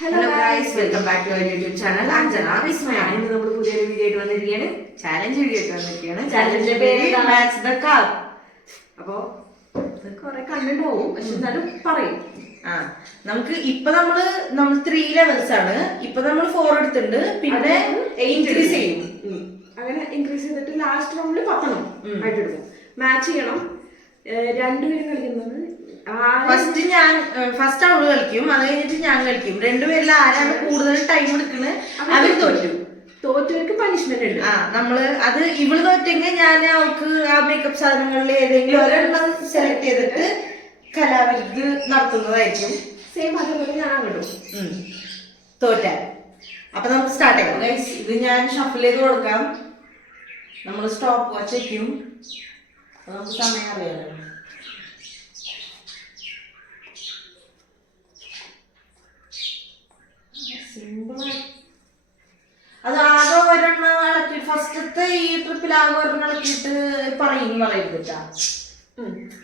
Hello guys, welcome back to our YouTube channel. Anjana Vismaya. ഇന്ന് നമ്മൾ പുതിയൊരു വീഡിയോ ആയിട്ട് വന്നിരിക്കുകയാണ്. ചാലഞ്ച് വീഡിയോ ആയിട്ട് വന്നിരിക്കുകയാണ്. ചാലഞ്ചിന്റെ പേര് മാച്ച് ദ കാർഡ്. അപ്പോ കുറെ കണ്ടിട്ടുണ്ടാവും, പക്ഷെ എന്നാലും പറയും. നമുക്ക് ഇപ്പൊ നമ്മള് 3 ലെവൽസ് ആണ്. ഇപ്പൊ നമ്മൾ 4 എടുത്തിട്ടുണ്ട്, പിന്നെ ഇൻക്രീസ് ചെയ്യും. അങ്ങനെ ഇൻക്രീസ് ചെയ്തിട്ട് ലാസ്റ്റ് റൗണ്ടിൽ 10 ആയിട്ട് എടുക്കും. മാച്ച് ചെയ്യണം. രണ്ടുപേരും കളിക്കുന്നത് ഫസ്റ്റ് അവള് കളിക്കും, അത് കഴിഞ്ഞിട്ട് ഞാൻ കളിക്കും. രണ്ടുപേരിൽ ആരാണ് കൂടുതൽ ടൈം എടുക്കുന്നത് അവർ തോറ്റവർക്ക് പണിഷ്മെന്റ് ഉണ്ട്. നമ്മള് അത് ഇവള് തോറ്റെങ്കിൽ ഞാൻ അവൾക്ക് ആ മേക്കപ്പ് സാധനങ്ങളിൽ ഏതെങ്കിലും ഒരെണ്ണം സെലക്ട് ചെയ്തിട്ട് കലാവിരുത് നടത്തുന്നതായിരിക്കും. സെയിം അതേപോലെ ഞാൻ അങ്ങോട്ടും തോറ്റാൻ. അപ്പൊ നമുക്ക് സ്റ്റാർട്ട് ചെയ്യാം. ഇത് ഞാൻ ഷഫിൾ ചെയ്ത് കൊടുക്കാം. നമ്മൾ സ്റ്റോപ്പ് വാച്ച് വയ്ക്കും. നമുക്ക് സമയം അറിയാലോ. അത് ആകെ ഒരെണ്ണം ഇളക്കി ഫസ്റ്റത്തെ ഈ ട്രിപ്പിൽ ആകെ ഒരെണ്ണം ഇളക്കിയിട്ട് പറയരുത്.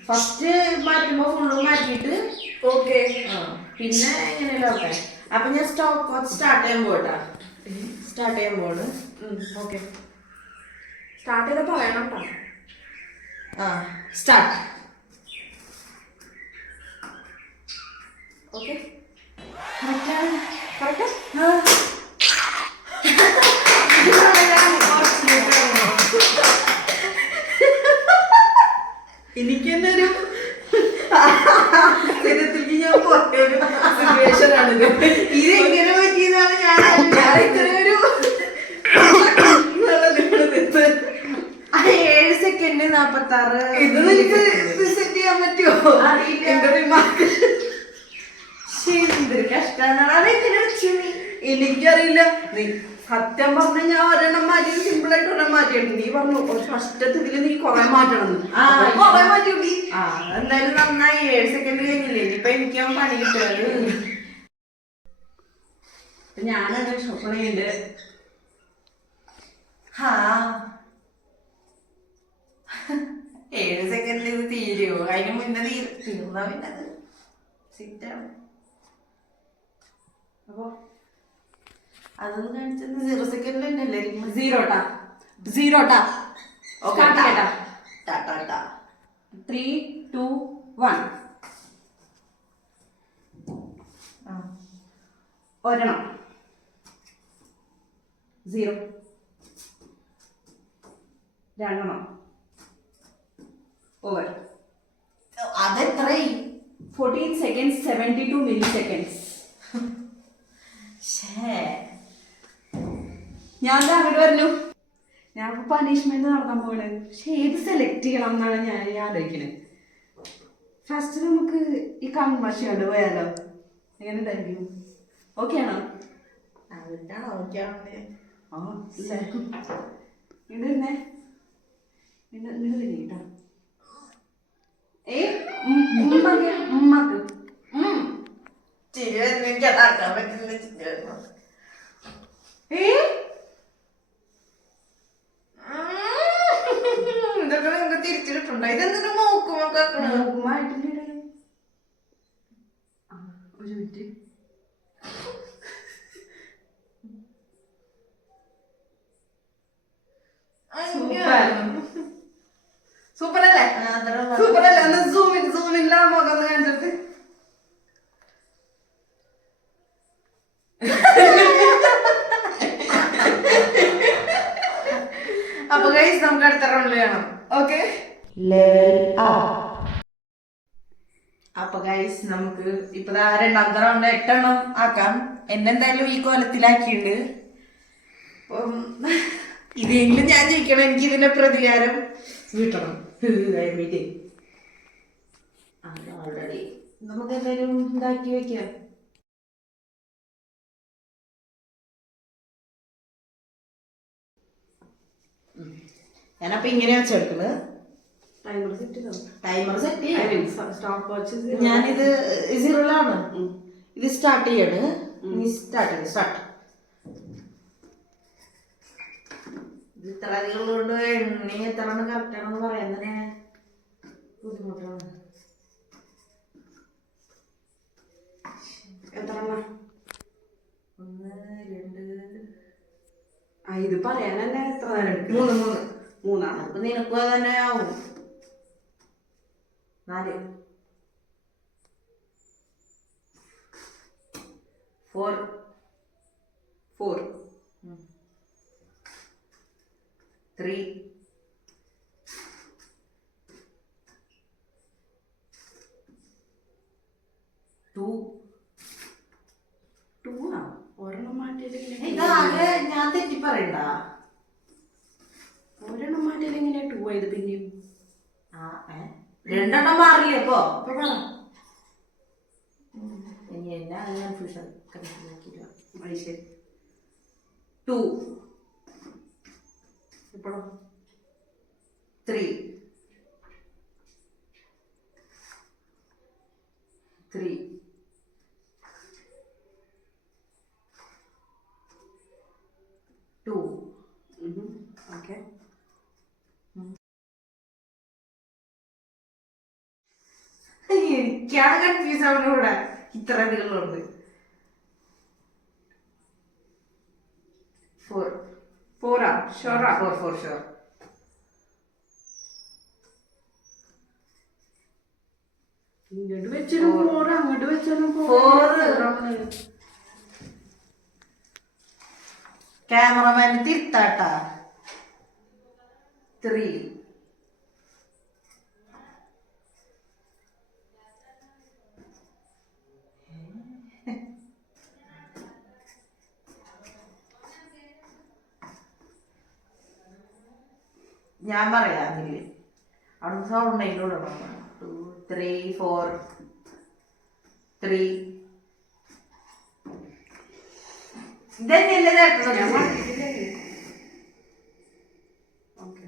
ഫസ്റ്റ് മാറ്റുമ്പോ ഫുള്ളും മാറ്റിയിട്ട് ഓക്കെ. പിന്നെ എങ്ങനെയല്ലോ ഓക്കെ. അപ്പൊ ഞാൻ സ്റ്റോപ്പ് വാച്ച് സ്റ്റാർട്ട് ചെയ്യാൻ പോണ്. ഓക്കെ, സ്റ്റാർട്ട് ചെയ്ത പറയണം കേട്ടോ. സ്റ്റാർട്ട്. ഓക്കെ, എനിക്കെന്നെ ഒരു ഞാൻ പോയൊരു സിറ്റുവേഷൻ ആണിത്. ഇത് എങ്ങനെ പറ്റിയതാണ്? ഞാൻ ഇത്രയൊരു 7 സെക്കൻഡ് 46. ഇത് നിനക്ക് സെറ്റ് ചെയ്യാൻ പറ്റുമോ? എന്റെ റിമാർക്ക് എന്തൊരു കഷ്ടാണ്. അതെങ്ങനെ വെച്ചു? എനിക്കറിയില്ല. സത്യം പറഞ്ഞ ഞാൻ ഒരെണ്ണം മാറ്റി, സിമ്പിൾ ആയിട്ട് ഒരെണ്ണം മാറ്റിയാണ്. നീ പറഞ്ഞു ഫസ്റ്റത്തിൽ നീ കൊറേ മാറ്റണം. കൊറേ മാറ്റി. എന്തായാലും നന്നായി. 7 സെക്കൻഡ് കഴിഞ്ഞില്ലേ? ഇനിയിപ്പൊ എനിക്ക് പണി കിട്ടുന്നത്. ഞാനത് ഷോപ്പണയുണ്ട്. 7 സെക്കൻഡിൽ ഇത് തീരുമോ? അതിന് മുന്നേ തീർന്നാ പിന്നെ അത് സിറ്റാണ്. അപ്പൊ അതൊന്നും കാണിച്ചത് 0 സെക്കൻഡിൽ തന്നെയല്ലേ? 0 3, 2, 1. ഒരെണ്ണം 0, രണ്ടെണ്ണം ഓവർ. അതെത്രയായി? 14 seconds 72 milliseconds. ഞാൻ അങ്ങോട്ട് പറഞ്ഞു. ഞാൻ പണിഷ്മെന്റ് നടത്താൻ പോകണേ, പക്ഷെ ഏത് സെലക്ട് ചെയ്യണം എന്നാണ് ഞാൻ ആലോചിക്കണേ. ഫസ്റ്റ് നമുക്ക് ഈ കൺമഷി കൊണ്ട് പോയാലോ? എങ്ങനെ ഉണ്ടായിരിക്കും? ഓക്കെ ആണോ? ഇടുന്നേ കേട്ടോ. ഉമ്മക്ക് ഇതൊക്കെ നിങ്ങൾക്ക് തിരിച്ചിട്ടുണ്ടോ? ഇതെന്തിനു മൂക്കുമായിട്ടില്ലേ? ഒരു മിനിറ്റ്. സൂപ്പറല്ലേ? സൂപ്പറല്ലേ? ഒന്ന് സൂമില്ല മുഖം കണ്ടിട്ട്. അപ്പൊ ഗൈസ് നമുക്ക് അടുത്ത റൗണ്ട് ചെയ്യണം. ഓക്കെ, അപ്പൊ ഗൈസ് നമുക്ക് ഇപ്പൊ രണ്ടാമത്തെ റൗണ്ട് 8 എണ്ണം ആക്കാം. എന്നെന്തായാലും ഈ കോലത്തിലാക്കിയിട്ടുണ്ട്. അപ്പം ഇതെങ്കിലും ഞാൻ ജയിക്കണം. എനിക്ക് ഇതിന്റെ പ്രതികാരം കിട്ടണം. ഓൾറെഡി നമുക്ക് എന്തായാലും ഇതാക്കി വെക്കാം. ഞാനപ്പൊ ഇങ്ങനെ വെച്ചെടുക്കുന്നത്. ടൈമർ സെറ്റ് ഞാനിത് 0ലാണ്. ഇത് സ്റ്റാർട്ട് ചെയ്യാണ്. സ്റ്റാർട്ട്. ഇത് ഇത്ര അധികം കൊണ്ട് എണ്ണി എത്ര കറക്റ്റ് ആണെന്ന് പറയാൻ തന്നെ ബുദ്ധിമുട്ടാണ്. എത്ര ഇത് പറയാൻ തന്നെ എത്ര നേരം എടുക്കും? 3 മൂന്നാണ്. അപ്പൊ നിനക്കും അത് തന്നെ ആവും. 4 4 4 3 2 2 ആ. ഒരെണ്ണം മാറ്റിയില്ലെങ്കിൽ ഇതാകെ ഞാൻ തെറ്റി പറയണ്ട. ഒരെണ്ണം മാറ്റിയാൽ എങ്ങനെയാ 2 ആയത് പിന്നെയും? 2 മാറില്ലേ അപ്പൊ? അപ്പൊ പറ. ഇനി എന്നാ കൺഫ്യൂഷൻ ആക്കിയില്ല. അത് ശരി. 2 എപ്പോഴോ? 3 2 ഓക്കെ. എനിക്കാണ് കൺഫ്യൂസ് ആവുന്ന ഇവിടെ ഇത്ര അധികമുള്ളത്. 4 4 ഷുവറാ? 4 ഷുവർ. ഇങ്ങോട്ട് വെച്ചാലും 4, അങ്ങോട്ട് വെച്ചാലും 4. ക്യാമറമാൻ തിരുത്താട്ടാ. 3 ഞാൻ പറയാം. അതില് അവിടെ സൗണ്ട് അതിലൂടെ 2 3 4 3 ഇതന്നെയല്ലേ നേരത്തെ? ഓക്കെ.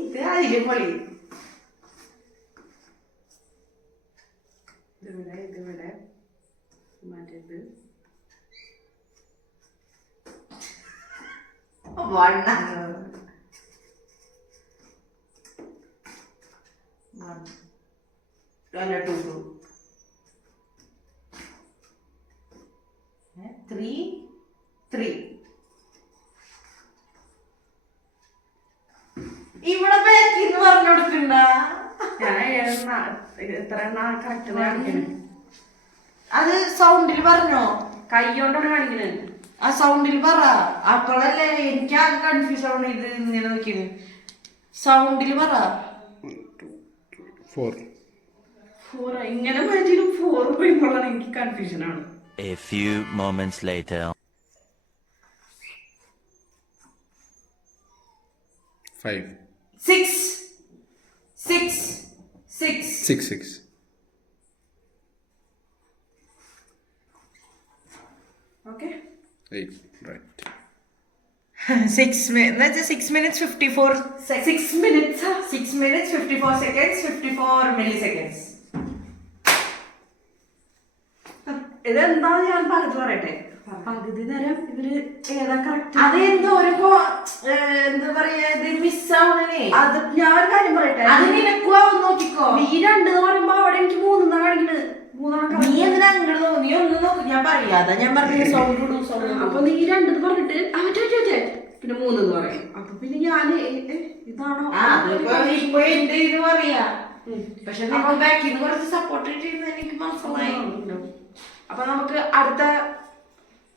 ഇത് അതിലും പൊളി. ഇതിവിടെ മാറ്റിയത് 1 അല്ല 2 3 ഇവിടെ ബാക്കിന്ന് പറഞ്ഞു കൊടുക്കണ്ട. ഞാൻ എത്ര കറക്റ്റ് കാണിക്കണേ? അത് സൗണ്ടിൽ പറഞ്ഞോ? കൈ കൊണ്ടാണ് കാണിക്കണേ. ആ സൗണ്ടിൽ പറ. അപ്പോഴല്ലേ എനിക്ക് ആകെ കൺഫ്യൂസ് ആവണ. ഇത് ഇങ്ങനെ നോക്കിയത് സൗണ്ടിൽ പറ. 4 ഇങ്ങനെ മാറ്റിയിട്ട് 4 പോയപ്പോഴാണ് എനിക്ക് കൺഫ്യൂഷൻ ആണ്. A few moments later. 5 6 6 6 6 6 okay. 8 right. 6 minutes 54 6 minutes 6 minutes 54 seconds 54 milliseconds. ഇതെന്താന്ന് ഞാൻ പകുതി പറയട്ടെ. പകുതി നേരം ഇവര് ഏതാ കറക്റ്റ്? അതെന്തോ ഒരു എന്താ പറയാ, ഇത് മിസ്സാവണേ. അത് ഞാൻ ഒരു കാര്യം പറയട്ടെ. അത് നിനക്കുവാവും, നോക്കിക്കോ. നീ 2 പറയുമ്പോ അവിടെ എനിക്ക് 3 കാണിക്കണത്. 3 നീ എന്തിനാ അങ്ങോട്ട് നോക്കും? നീ ഒന്ന് നോക്ക്. ഞാൻ പറയാതെ ഞാൻ പറഞ്ഞു സൗണ്ട് ഇടും സൗണ്ട്. അപ്പൊ നീ 2 പറഞ്ഞിട്ട് പിന്നെ 3 പറയും. അപ്പൊ പിന്നെ ഞാന് ഇതാണോ? ഇപ്പൊ എന്റെ ഇത് പറയാ. പക്ഷെ ബാക്കിൽ നിന്ന് കുറച്ച് സപ്പോർട്ട് ഇട്ടിരുന്ന എനിക്ക് മനസ്സിലായി. അപ്പൊ നമുക്ക് അടുത്ത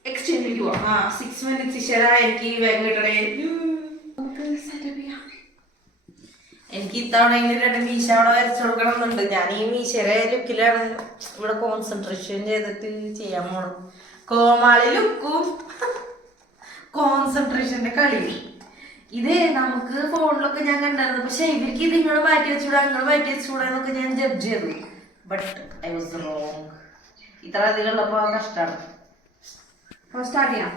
എക്സ്ചേഞ്ചിലേക്ക് പോവാം. 6 minutes ശരായിരിക്കും വേഗം കിട്ടണേ. നമുക്ക് സെറ്റപ്പ് ചെയ്യാം. എനിക്ക് ഇത്തവണ ഇങ്ങനെ 2 മീശ അവിടെ വരച്ചു കൊടുക്കണം എന്നുണ്ട്. ഞാൻ ഈ മീശയുടെ ലുക്കിലാണ് ഇവിടെ കോൺസെൻട്രേഷൻ ചെയ്തിട്ട് ചെയ്യാൻ പോണം. കോമാളി ലുക്കും കോൺസെൻട്രേഷന്റെ കളി. ഇത് നമുക്ക് ഫോണിലൊക്കെ ഞാൻ കണ്ടായിരുന്നു. പക്ഷെ ഇവർക്ക് ഇത് ഇങ്ങോട്ട് മാറ്റി വെച്ചുകൂടാ, അങ്ങോട്ട് മാറ്റി വെച്ചുകൂടാ എന്നൊക്കെ ഞാൻ ജഡ്ജ് ചെയ്തു. But I was wrong. ഇത്ര അധികം ഉള്ളപ്പോ കഷ്ടമാണ്. അപ്പൊ സ്റ്റാർട്ട് ചെയ്യാം.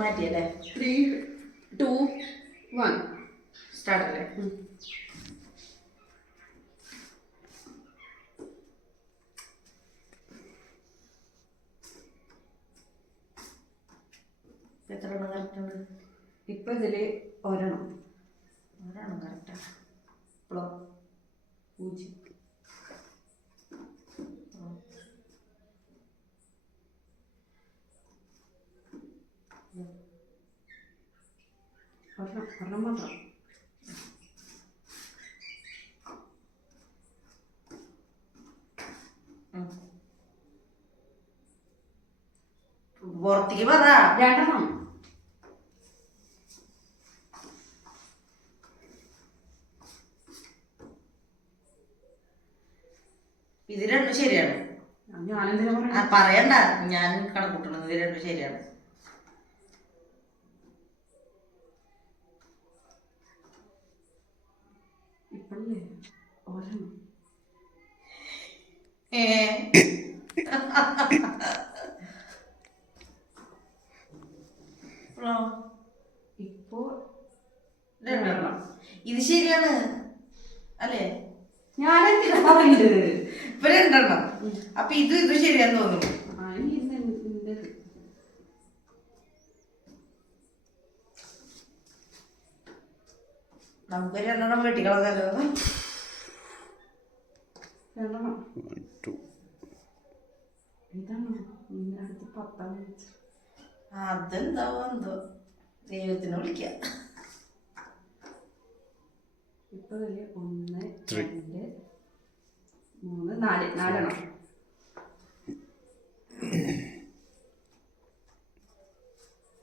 മാറ്റിയല്ലേ? 3 2 1 സ്റ്റാർട്ട് അല്ലേ? എത്ര എണ്ണം കറക്റ്റ് ഉണ്ട് ഇപ്പൊ ഇതില് ഒരെണ്ണം കറക്റ്റാ. ഇപ്പോഴോ? 0 ഒരെണ്ണം മാത്രം. പുറത്തേക്ക് പറ. 2 ഇത് രണ്ടും ശരിയാണ്. ഞാനെന്തിനാ ആ പറയണ്ട, ഞാൻ കണക്കൂട്ടണത് ഇത് രണ്ടും ശരിയാണ്. ഇപ്പഴല്ലേ ഒരെണ്ണം. ഇപ്പോ രണ്ടെണ്ണം. ഇത് ശരിയാണ് അല്ലേ? ഞാനെന്തിനാ പറയുന്നത്? ഇപ്പൊ രണ്ടെണ്ണം. അപ്പൊ ഇത് ശരിയാന്ന് തോന്നുന്നു. നമുക്ക് രണ്ടെണ്ണം വെട്ടിക്കളഞ്ഞല്ലോ. 2 1, 2. ഇതാണ് നിന്റെ അടുത്ത് 10 അതെന്താവോ എന്തോ, ദൈവത്തിനെ വിളിക്കാം. ഇപ്പൊ 1 3. 2 3 4 4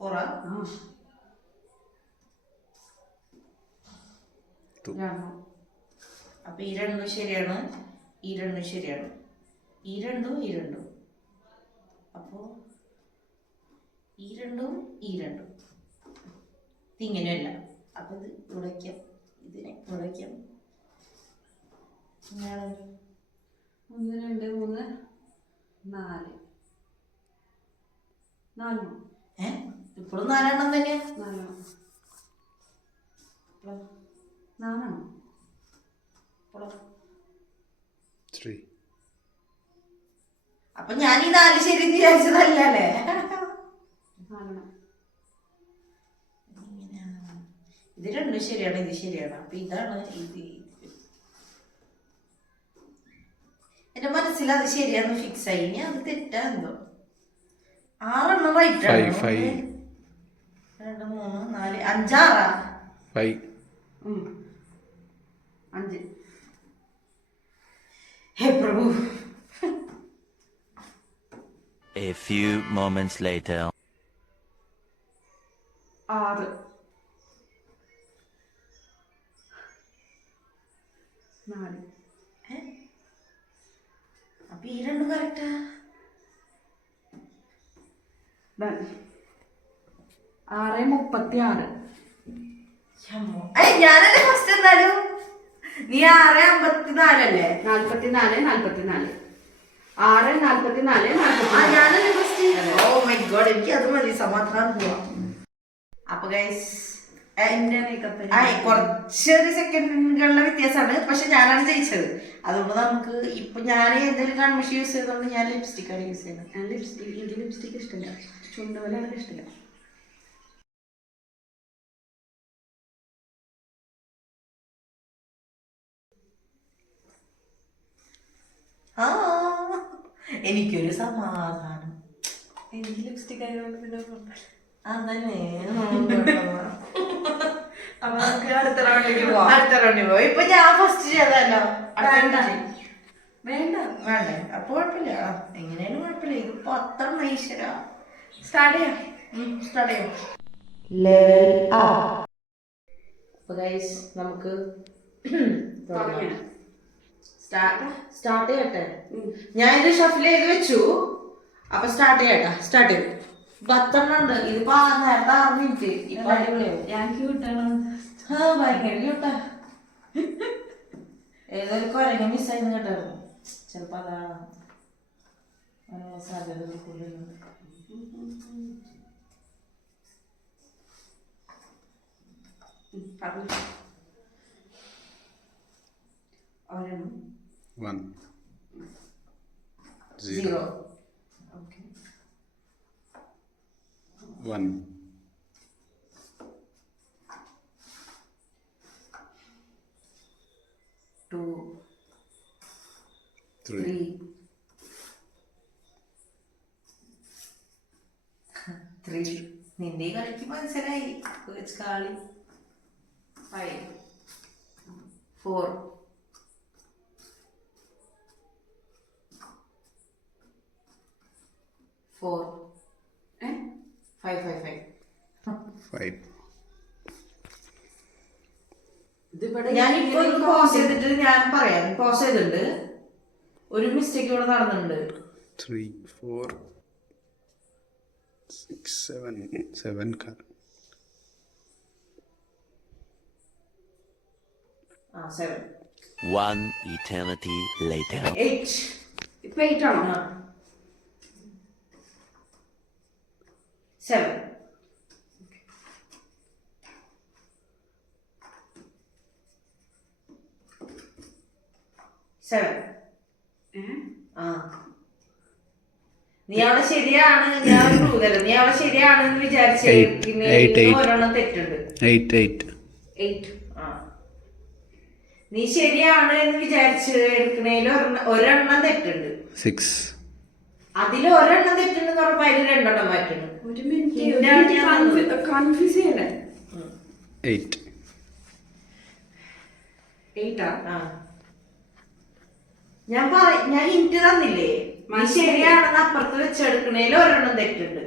4. ആ 2. 2 അപ്പൊ ഈ രണ്ടും ശരിയാണ്, ഈ രണ്ടും ശരിയാണ്, ഈ രണ്ടും. അപ്പോ ഈ രണ്ടും ഇതിങ്ങനെയല്ല. അപ്പൊ ഇത് ഇവിടെ വയ്ക്കാം, ഇതിനെ ഇവിടെ വയ്ക്കാം. 1 2 3 4 4 ഇപ്പോഴും 4 തന്നെയാ. 4 3. അപ്പൊ ഞാൻ ഈ 4 ശരി വിചാരിച്ചതല്ലേ. 4 ഇത് രണ്ടും ശരിയാണ്, ഇത് ശരിയാണ്. അപ്പൊ ഇതാണ് ഇത്. എന്റെ മനസ്സിൽ അത് ശരിയാന്ന് ഫിക്സ് ആയി. ഇനി അത് തെറ്റാ എന്തോ. 6 റൈറ്റ് ആണ്. 5. 2 3 4 5 6 5. 5 ഹേ പ്രഭു. A few moments later. 6 4 അപ്പൊ ഈ രണ്ടും കറക്റ്റാ. 6:36 ഞാനല്ലേ ഫസ്റ്റ്. എന്തായാലും നീ 6:54 അല്ലേ? 44 44 6:44 ഞാനല്ലേ ഫസ്റ്റ്. ഓ മൈ ഗോഡ്, എനിക്ക് അത് മതി, സമാധാനം പോവാം. അപ്പൊ ഗൈസ് കുറച്ചൊരു സെക്കൻഡുകളുടെ വ്യത്യാസമാണ്, പക്ഷെ ഞാനാണ് ജയിച്ചത്. അതുകൊണ്ട് നമുക്ക് ഇപ്പൊ ഞാൻ എന്തെങ്കിലും കൺമിഷൻ യൂസ് ചെയ്തോണ്ട് ഞാൻ ലിപ്സ്റ്റിക് ആണ് യൂസ് ചെയ്യുന്നത്. എനിക്ക് ലിപ്സ്റ്റിക് ഇഷ്ടമില്ല, ചുണ്ടുപോലെയാണ് ഇഷ്ടമില്ല. ആ എനിക്കൊരു സമാധാനം. എനിക്ക് ലിപ്സ്റ്റിക് ആയതുകൊണ്ട് പിന്നെ അതന്നെ. അപ്പൊ നമുക്ക് അടുത്ത റൗണ്ടിലേക്ക് പോവാം. അടുത്ത റൗണ്ടിൽ പോയി. ഇപ്പൊ ഞാൻ ഫസ്റ്റ് ചെയ്തല്ലോ. വേണ്ട. വേണ്ടേ? അപ്പൊ കുഴപ്പമില്ല, എങ്ങനെയാലും കുഴപ്പമില്ല. ഇതിപ്പോ അത്ര ഈശ്വര. സ്റ്റാർട്ട് ചെയ്യാം. സ്റ്റാർട്ട് ചെയ്യാം. അപ്പൊ ഗൈസ് നമുക്ക് സ്റ്റാർട്ട് ചെയ്യട്ടെ. ഞാൻ ഇത് ഷഫിൽ ചെയ്ത് വെച്ചു. അപ്പൊ സ്റ്റാർട്ട് ചെയ്യട്ടെ. സ്റ്റാർട്ട് ചെയ്തു. 10 ഉണ്ട്. ഇതിപ്പോ നേരത്തെ 6 മിനിറ്റ്. ഇപ്പൊ അടിപൊളിയാവും. ഞാൻ ക്യൂട്ടാണ്. ഭയങ്കര ക്യൂട്ടാ. ഏതൊരു കൊരങ്ങ മിസ്സായി കേട്ടായിരുന്നു. ചിലപ്പോ അതാ സാധ്യത കൂടുതലുണ്ട്. ഒരെണ്ണം 1. 0. 1. 2 3. 3. നിന്റെ കളിക്ക് മനസ്സിലായി കളി. 5 4 4 5 5 5 5. ഇതിവിടെ ഞാനിപ്പോ പോസ് ചെയ്തിട്ട് ഞാൻ പറയാം. പോസ് ചെയ്തിട്ടുണ്ട്. ഒരു മിസ്റ്റേക്ക് ഇവിടെ നടന്നിട്ടുണ്ട്. 3, 4, 6, 7 car. 7 One eternity later. 8 ഇപ്പൊ 8 ആണോ? 7 7 നീ അവിടെ ശരിയാണ്. ഞാൻ കൂടുതൽ നീ അവിടെ ശരിയാണെന്ന് വിചാരിച്ചു. 8 ഒരെണ്ണം തെറ്റുണ്ട്. 8 8. 8. നീ ശരിയാണ് എന്ന് വിചാരിച്ച് എടുക്കണേല് ഒരെണ്ണം തെറ്റുണ്ട്. 6. അതിൽ ഒരെണ്ണം തെറ്റുണ്ടെന്ന് പറഞ്ഞപ്പോ അതിൽ 2 എണ്ണം മാറ്റുന്നു. ഒരു മിനിറ്റ് കൺഫ്യൂസ് ചെയ്യല്ലേ? 8. 8 ആ? ഞാൻ ഹിന്റ് തന്നില്ലേ? നീ ശരിയാണെന്ന് അപ്പുറത്ത് വെച്ചെടുക്കണേല് ഒരെണ്ണം തെറ്റുണ്ട്.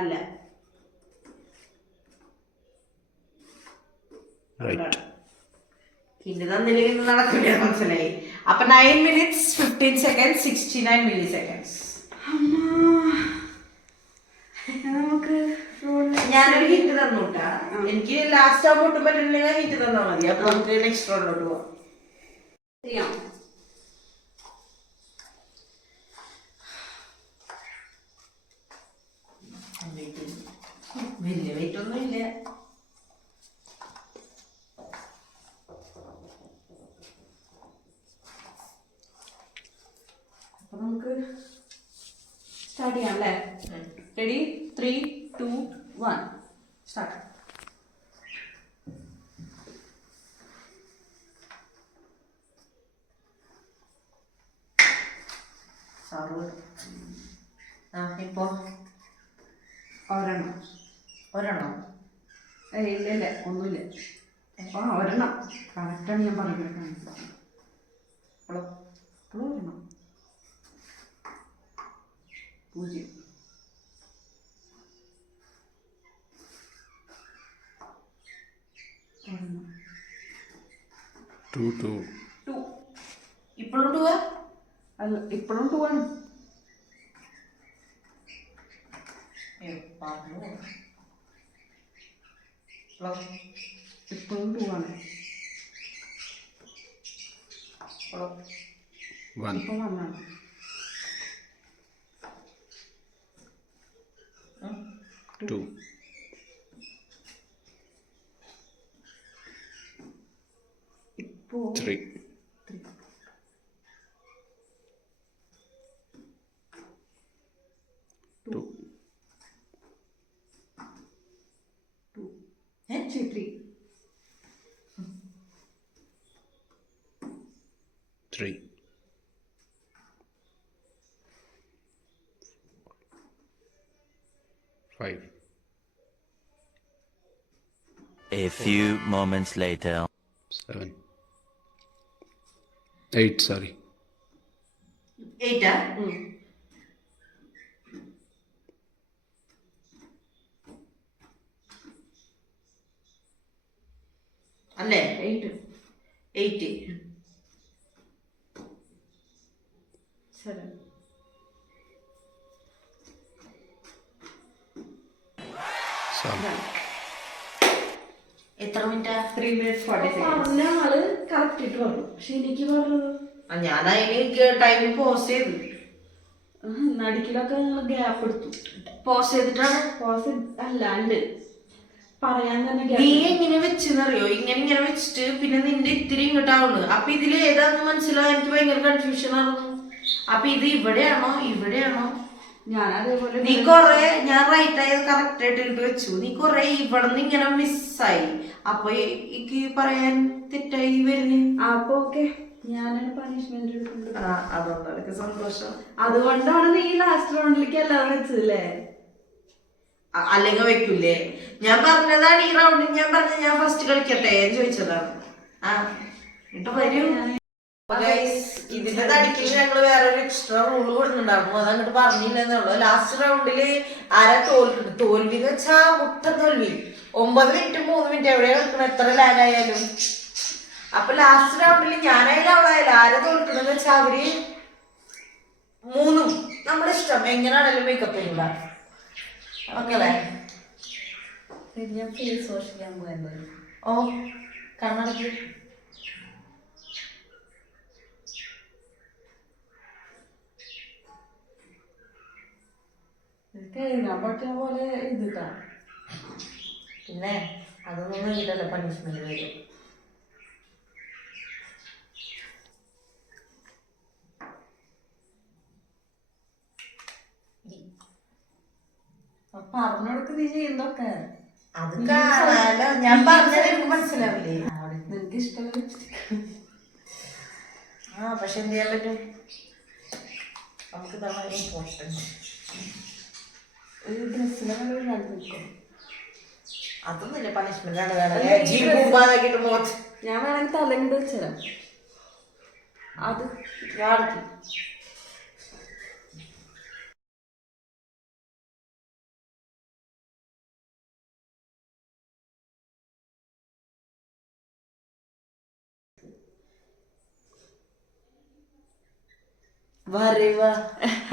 അല്ല Right. ഹിന്റ് തന്നില്ലെങ്കിൽ നടക്കില്ല. മനസ്സിലായി. അപ്പൊ 9 minutes 15 seconds 69 milliseconds. നമുക്ക് ഞാനൊരു ഹിന്റ് തന്നൂട്ടാ. എനിക്ക് ലാസ്റ്റ് ആവുമ്പോൾ ഒട്ടും പറ്റുന്നില്ലെങ്കിൽ ഹിന്റ് തന്നാൽ മതി. അപ്പൊ നമുക്ക് നെക്സ്റ്റ് റൗണ്ടിലോട്ട് പോവാം. ചെയ്യാം. വലിയ വെയിറ്റ് ഒന്നും ഇല്ല. അപ്പൊ നമുക്ക് സ്റ്റാർട്ട് ചെയ്യാം അല്ലേ? റെഡി? 3, 2, 1 സ്റ്റാർട്ട്. ഇപ്പൊ ഒരെണ്ണം ഇല്ല ഒന്നുമില്ല. ഒരെണ്ണം കറക്റ്റാണ് ഞാൻ പറയുന്നത്. ഒരെണ്ണം 0. 2 2. 2. ഇപ്പോഴും 2 അല്ല ഇപ്പോഴും 2 ആണ്. ഇപ്പോഴും 2 ആണ്. 1. ഇപ്പൊ 1 ആണ്. 2. ഇപ്പോ 3. 2. 3. 3. 5. A few moments later. 7. 8, sorry. 8 അല്ലേ? 8. 8 7. Sorry. എത്ര മിനിറ്റാ? 3 minutes 40 seconds. പറഞ്ഞ ആള് കറക്റ്റ് ഇട്ട് പറഞ്ഞു. പക്ഷെ എനിക്ക് പറഞ്ഞത് ഞാൻ അതിന് ടൈം പോസ് ചെയ്തു. നടുക്കിലൊക്കെ നിങ്ങൾ ഗ്യാപ്പ് എടുത്തു. പോസ് ചെയ്തിട്ടാണ്. പോസ് അല്ലാണ്ട് പറയാൻ തന്നെ നീ എങ്ങനെ വെച്ചെന്നറിയോ? ഇങ്ങനെ വെച്ചിട്ട് പിന്നെ നിന്റെ ഇത്തിരി ഇങ്ങോട്ടാവുന്നു. അപ്പൊ ഇതിൽ ഏതാന്ന് മനസ്സിലാവും. എനിക്ക് ഭയങ്കര കൺഫ്യൂഷൻ ആയിരുന്നു. അപ്പൊ ഇത് ഇവിടെയാണോ ഞാൻ അതേപോലെ നീ കൊറേ ഞാൻ റൈറ്റ് ആയത് കറക്റ്റ് ആയിട്ട് ഇട്ട് വെച്ചു. നീ കൊറേ ഇവിടുന്ന് ഇങ്ങനെ മിസ്സായി. അപ്പൊ എനിക്ക് പറയാൻ തെറ്റായി വരുന്നു. അപ്പൊ ഓക്കെ ഞാനാണ് പണിഷ്മെന്റ് എടുക്കുന്നത്. അതുകൊണ്ട് എനിക്ക് സന്തോഷം. അതുകൊണ്ടാണ് നീ ലാസ്റ്റ് റൗണ്ടിലേക്ക് എല്ലാം വെച്ചതല്ലേ? അല്ലെങ്കിൽ വെക്കൂലേ? ഞാൻ പറഞ്ഞതാണ് ഈ റൗണ്ടിൽ ഞാൻ പറഞ്ഞ ഞാൻ ഫസ്റ്റ് കളിക്കട്ടെ എന്ന് ചോദിച്ചതാണ്. ആ ഇപ്പൊ വരൂ. ഇതിന്റെ തടിക്കിൽ ഞങ്ങള് വേറൊരു എക്സ്ട്രാ റൂള് കൊടുക്കുന്നുണ്ടായിരുന്നു. അത് അങ്ങോട്ട് പറഞ്ഞില്ലെന്നുള്ളൂ. ലാസ്റ്റ് റൗണ്ടില് ആരാ തോൽവി എന്ന് വെച്ചാ മുട്ട തോൽവി. 9 മിനിറ്റ് 3 മിനിറ്റ് എവിടെയാ കളിക്കണം എത്ര ലാഗായാലും. അപ്പൊ ലാസ്റ്റ് റൗണ്ടില് ഞാനായാലും അവളായാലും ആരാ തോൽക്കണെന്ന് വെച്ചാ അവര് 3 നമ്മുടെ ഇഷ്ടം എങ്ങനെയാണല്ലോ മേക്കപ്പ് ചെയ്യൂടാ മക്കളെ. ഞാൻ ഫേസ് വാഷ് ചെയ്യാൻ പോയത്. ഓ കണ്ണടക്കി ഞാൻ പറ്റിയ പോലെ ഇതിട്ടാ. പിന്നെ അതൊന്നും കിട്ടല്ലോ പണിഷ്മെന്റ് വരും. പറഞ്ഞോടക്ക് നീ ചെയ്യുന്നതൊക്കെ അത് കാണാലോ. ഞാൻ പറഞ്ഞത് എനിക്ക് മനസ്സിലാവില്ലേ? നിനക്ക് ഇഷ്ടമുള്ള ആ പക്ഷെ എന്ത് ചെയ്യാൻ പറ്റും? നമുക്ക് ഇതാണ് ഇമ്പോർട്ടൻറ്റ്. ഒരു ഡ്രസ്സിനെ നിൽക്കും. അതൊന്നുമില്ല പണിഷ്മെന്റ് ആണ് വേണം. ഞാൻ വേണമെങ്കിൽ തലങ്ങോട്ട് വെച്ചുതരാം. അത് ഞാൻ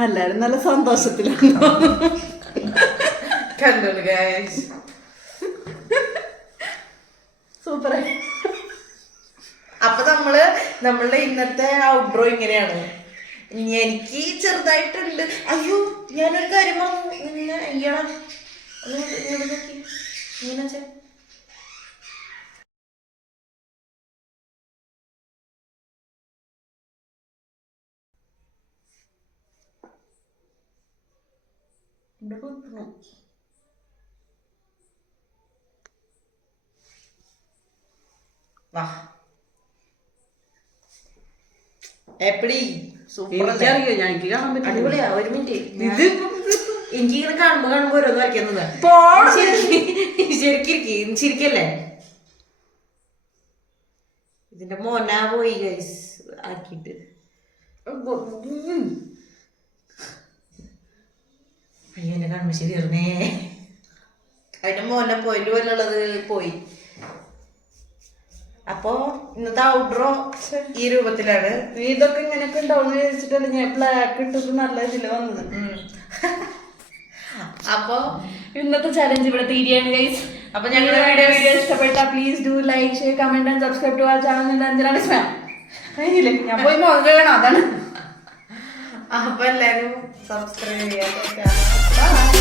എല്ലാരും നല്ല സന്തോഷത്തിലാണ്. കണ്ടോളൂ ഗൈസ്, സൂപ്പറായി. അപ്പൊ നമ്മളുടെ ഇന്നത്തെ ഔട്ട്ഡ്രോ ഇങ്ങനെയാണ്. എനിക്ക് ചെറുതായിട്ടുണ്ട്. അയ്യോ ഞാനൊരു കാര്യം പറഞ്ഞു. ഇങ്ങനെ അയ്യണം നോക്കി ഇങ്ങനെ വാ എപ്പടി സൂപ്പർ എനിക്കറിയോ, ഞാൻ എനിക്ക് കാണാൻ പറ്റും. അടിപൊളിയാ. ഒരു മിനിറ്റ്, എനിക്കിങ്ങനെ കാണുമ്പോ ഓരോന്ന് വരയ്ക്കുന്നത് ശരിക്കും ചിരിക്കല്ലേ? ഇതിന്റെ മോനാ പോയി ഗൈസ് ആക്കിട്ട്. അയ്യോ എന്റെ കൺമശി തീർന്നേ. അതിന്റെ മോനെ പോയിന്റ് പോലുള്ളത് പോയി. അപ്പൊ ഇന്നത്തെ ഔട്ട്ഡ്രോ ഈ രൂപത്തിലാണ്. നീ ഇതൊക്കെ ഇങ്ങനെയൊക്കെ ഉണ്ടാവുന്ന വിചാരിച്ചിട്ടല്ലേ ഞാൻ ബ്ലാക്ക് ഇട്ടത് നല്ല ഇതില് വന്നത്. അപ്പൊ ഇന്നത്തെ ചലഞ്ച് ഇവിടെ തീരുകയാണ് ഗൈസ്. അപ്പൊ ഞങ്ങളുടെ വീഡിയോ ഇഷ്ടപ്പെട്ട please do like share comment and subscribe to our channel. അഞ്ചലാണ് സ്മാം കഴിഞ്ഞില്ലേ? ഞാൻ പോയി മുഖം കഴുകണം, അതാണ്. അപ്പൊ എല്ലാരും സബ്സ്ക്രൈബ് ചെയ്യാം.